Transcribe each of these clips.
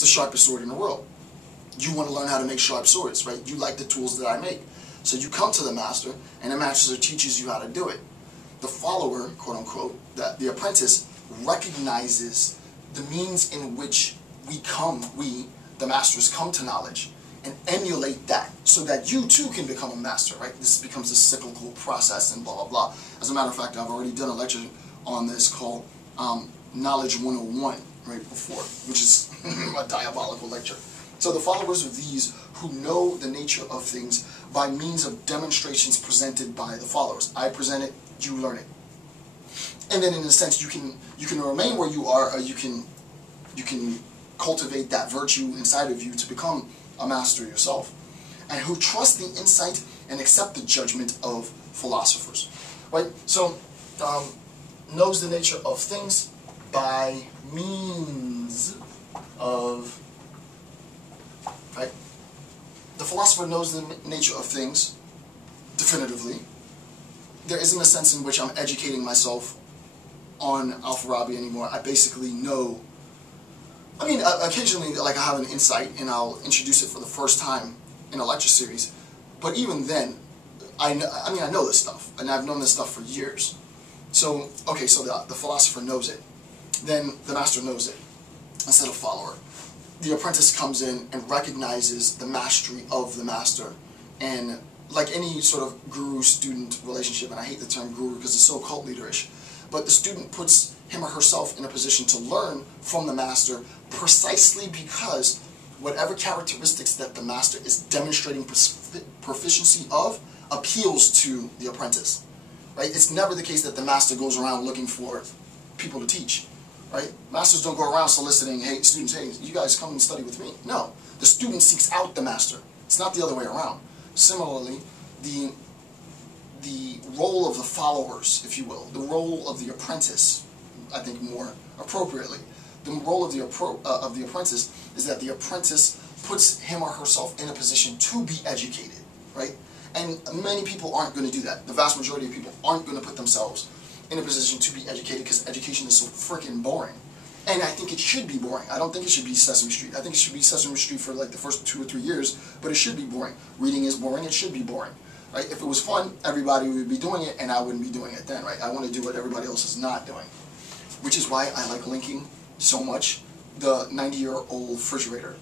It's the sharpest sword in the world. You want to learn how to make sharp swords, right? You like the tools that I make. So you come to the master, and the master teaches you how to do it. The follower, quote unquote, the apprentice, recognizes the means in which we, the masters, come to knowledge, and emulate that so that you too can become a master, right? This becomes a cyclical process and blah, blah, blah. As a matter of fact, I've already done a lecture on this called Knowledge 101, right before, which is a diabolical lecture. So the followers are these who know the nature of things by means of demonstrations presented by the followers. I present it, you learn it. And then in a sense, you can remain where you are, or you can cultivate that virtue inside of you to become a master yourself, and who trust the insight and accept the judgment of philosophers, right? So, knows the nature of things by means of, right? The philosopher knows the nature of things definitively. There isn't a sense in which I'm educating myself on Al-Farabi anymore. I basically know. I mean, occasionally, like, I have an insight and I'll introduce it for the first time in a lecture series. But even then, I know this stuff, and I've known this stuff for years. So, okay, so the philosopher knows it. Then the master knows it, instead of follower. The apprentice comes in and recognizes the mastery of the master. And like any sort of guru-student relationship, and I hate the term guru because it's so cult leaderish, but the student puts him or herself in a position to learn from the master precisely because whatever characteristics that the master is demonstrating proficiency of appeals to the apprentice, right? It's never the case that the master goes around looking for people to teach, right? Masters don't go around soliciting, hey, students, hey, you guys come and study with me. No, the student seeks out the master. It's not the other way around. Similarly, the role of the followers, if you will, the role of the apprentice, I think more appropriately, the role of the apprentice is that the apprentice puts him or herself in a position to be educated, right? And many people aren't going to do that. The vast majority of people aren't going to put themselves in a position to be educated because education is so freaking boring. And I think it should be boring. I don't think it should be Sesame Street. I think it should be Sesame Street for like the first 2 or 3 years, but it should be boring. Reading is boring, it should be boring. Right? If it was fun, everybody would be doing it, and I wouldn't be doing it then, right? I want to do what everybody else is not doing. Which is why I like linking so much the 90-year-old refrigerator.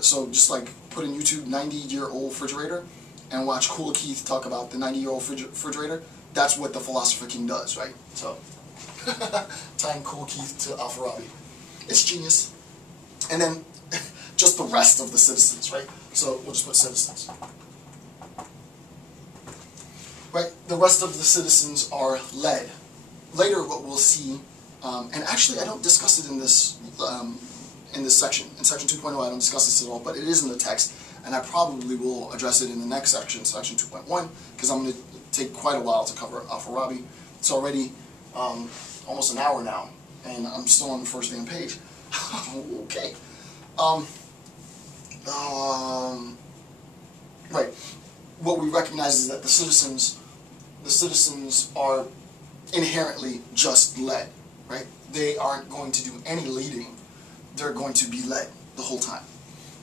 So just like put in YouTube 90-year-old refrigerator and watch Cool Keith talk about the 90-year-old refrigerator. That's what the Philosopher King does, right? So, tying Cool Keith to Al-Farabi. It's genius. And then just the rest of the citizens, right? So we'll just put citizens. Right? The rest of the citizens are led. Later what we'll see, and actually I don't discuss it in this section. In section 2.0 I don't discuss this at all, but it is in the text, and I probably will address it in the next section, section 2.1, because I'm going to take quite a while to cover Al-Farabi. It's already almost an hour now, and I'm still on the first damn page. Okay. Right. What we recognize is that the citizens are inherently just led, right? They aren't going to do any leading. They're going to be led the whole time,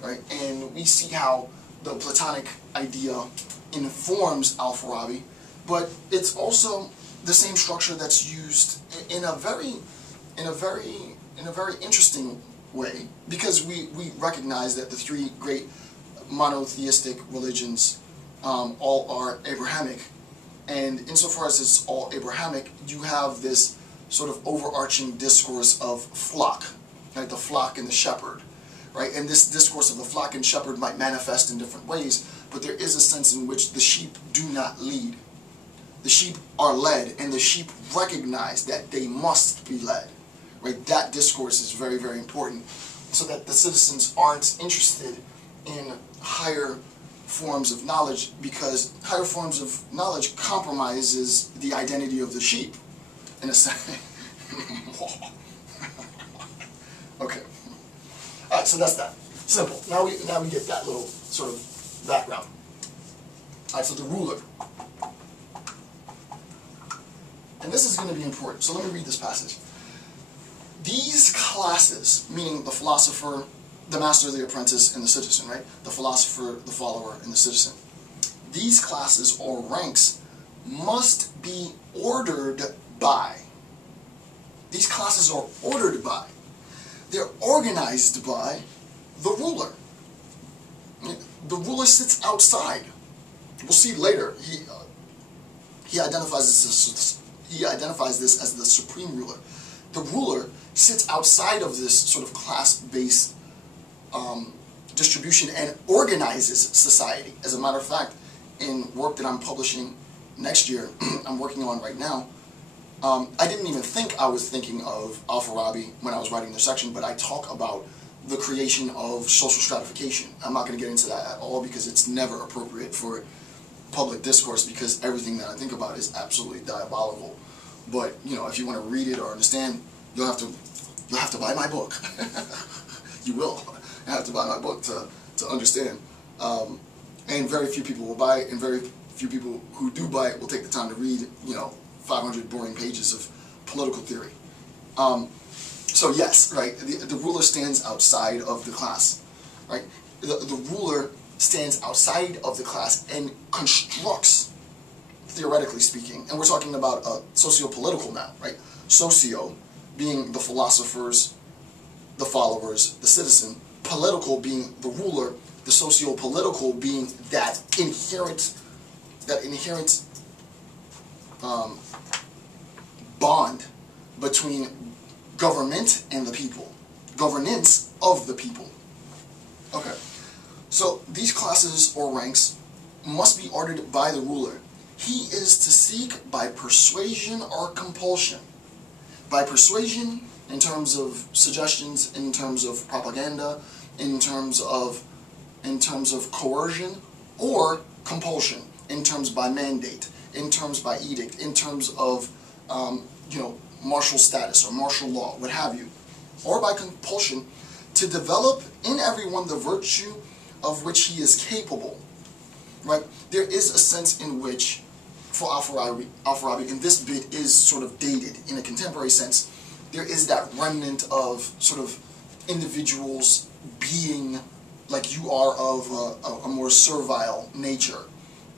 right? And we see how the Platonic idea informs Al-Farabi, but it's also the same structure that's used in a very interesting way, because we recognize that the three great monotheistic religions all are Abrahamic, and insofar as it's all Abrahamic, you have this sort of overarching discourse of flock, right? The flock and the shepherd, right? And this discourse of the flock and shepherd might manifest in different ways, but there is a sense in which the sheep do not lead. The sheep are led, and the sheep recognize that they must be led, right? That discourse is very, very important, so that the citizens aren't interested in higher forms of knowledge, because higher forms of knowledge compromises the identity of the sheep, in a sense. Okay. Alright, so that's that. Simple. Now we get that little sort of background. Alright, so the ruler. And this is going to be important, so let me read this passage. These classes, meaning the philosopher, the master, the apprentice, and the citizen, right? The philosopher, the follower, and the citizen. These classes or ranks must be ordered by. These classes are ordered by. They're organized by the ruler. The ruler sits outside. We'll see later. He identifies this as the supreme ruler. The ruler sits outside of this sort of class-based distribution and organizes society. As a matter of fact, in work that I'm publishing next year, I'm working on right now, I didn't even think I was thinking of Al-Farabi when I was writing this section, but I talk about the creation of social stratification. I'm not going to get into that at all because it's never appropriate for public discourse, because everything that I think about is absolutely diabolical. But you know, if you want to read it or understand, you'll have to buy my book. You will have to buy my book to understand. And very few people will buy it, and very few people who do buy it will take the time to read, 500 boring pages of political theory. So yes, right, the ruler stands outside of the class, right? The ruler stands outside of the class and constructs, theoretically speaking, and we're talking about socio-political now, right? Socio being the philosophers, the followers, the citizen, political being the ruler, the socio-political being that inherent bond between government and the people, governance of the people. Okay, so these classes or ranks must be ordered by the ruler. He is to seek by persuasion or compulsion. By persuasion, in terms of suggestions, in terms of propaganda, in terms of coercion, or compulsion, in terms by mandate, in terms by edict, in terms of martial status or martial law, what have you, or by compulsion, to develop in everyone the virtue of which he is capable. Right? There is a sense in which, for Al-Farabi, and this bit is sort of dated in a contemporary sense, there is that remnant of sort of individuals being like you are of a more servile nature.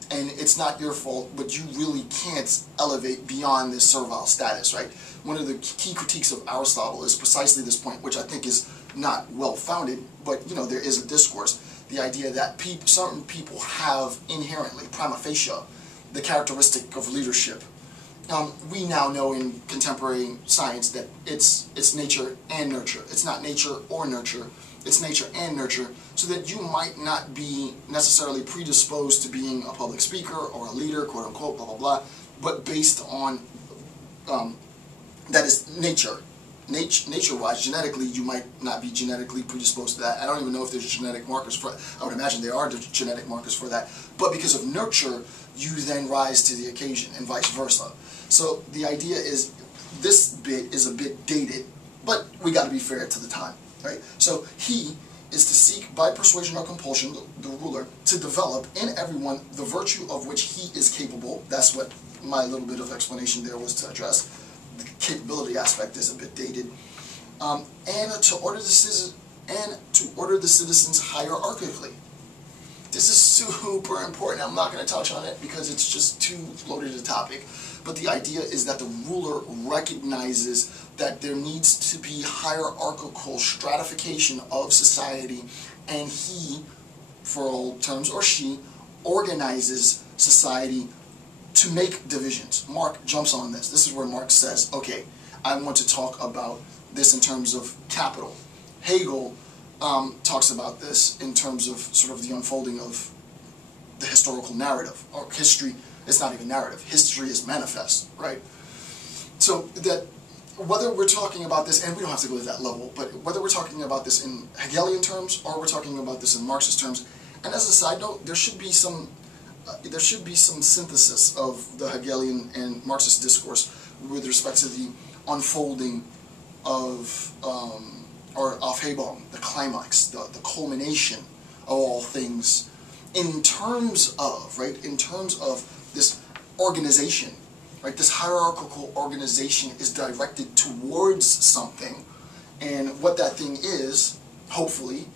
And it's not your fault, but you really can't elevate beyond this servile status, right? One of the key critiques of Aristotle is precisely this point, which I think is not well-founded, but there is a discourse. The idea that certain people have inherently, prima facie, the characteristic of leadership. We now know in contemporary science that it's nature and nurture. It's not nature or nurture. It's nature and nurture, so that you might not be necessarily predisposed to being a public speaker or a leader, quote unquote, blah blah blah, but based on that is nature. Nature-wise, genetically, you might not be genetically predisposed to that. I don't even know if there's genetic markers for it. I would imagine there are genetic markers for that. But because of nurture, you then rise to the occasion, and vice versa. So the idea is, this bit is a bit dated, but we got to be fair to the time, right? So he is to seek by persuasion or compulsion, the ruler, to develop in everyone the virtue of which he is capable. That's what my little bit of explanation there was to address. The capability aspect is a bit dated, and to order the citizens hierarchically. This is super important. I'm not going to touch on it because it's just too loaded a topic. But the idea is that the ruler recognizes that there needs to be hierarchical stratification of society, and he, for all terms, or she, organizes society to make divisions. Marx jumps on this. This is where Marx says, okay, I want to talk about this in terms of capital. Hegel talks about this in terms of sort of the unfolding of the historical narrative, or history. It's not even narrative. History is manifest, right? So that whether we're talking about this, and we don't have to go to that level, but whether we're talking about this in Hegelian terms or we're talking about this in Marxist terms, and as a side note, there should be some synthesis of the Hegelian and Marxist discourse with respect to the unfolding of Aufhebung, the climax, the culmination of all things, in terms of, right, in terms of this organization, right, this hierarchical organization is directed towards something, and what that thing is, hopefully,